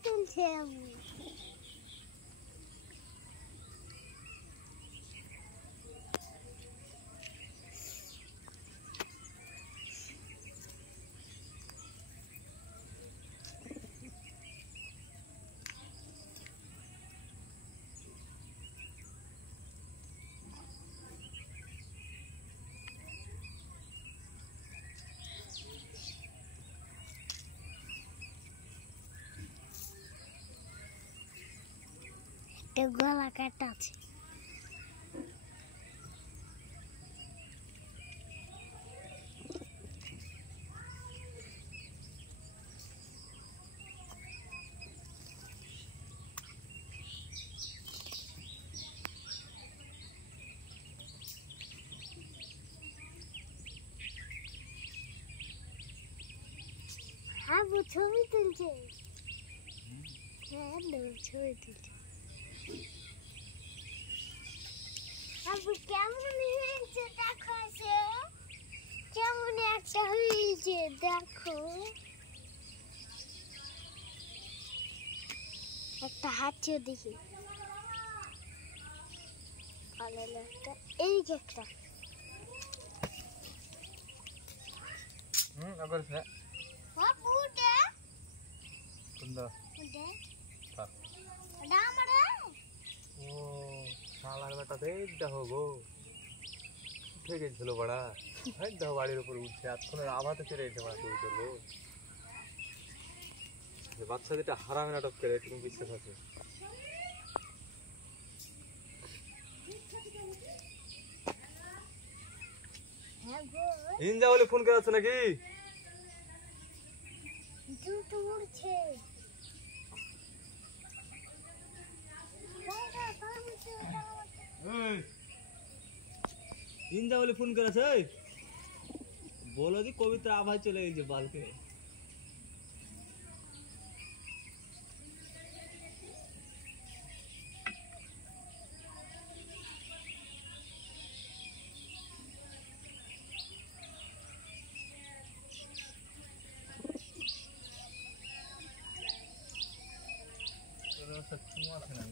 তুলছে গলা কাটা আছে আবু ছবি তুলছে হ্যাঁ ছবি তুলছে আবু কেমন হয়েছে দেখো কেমন একটা হয়েছে দেখো একটা হাতিও দেখি একটা এইদিকে একটা আবার স্যার হ্যাঁ বুটে সুন্দর বুটে থাক ডামরে ও শালার বেটা দেখ দেখো গো উঠে গেছিল বড়া হ্যাঁ দেখো বাড়ির উপর উঠছে এতক্ষণ আভাতে ছেড়ে এসে মাছ উঠলো বাচ্চা যেটা হারামে নাটক করে তুমি বিশ্বাস আছে হ্যাঁ গো ইনজা বলে ফোন করে আছে নাকি দুটো উড়ছে ইনজা বলে ফোন করেছে বলো যে কবিতা আভায় চলে গেছে বালকে সত্যি আছে না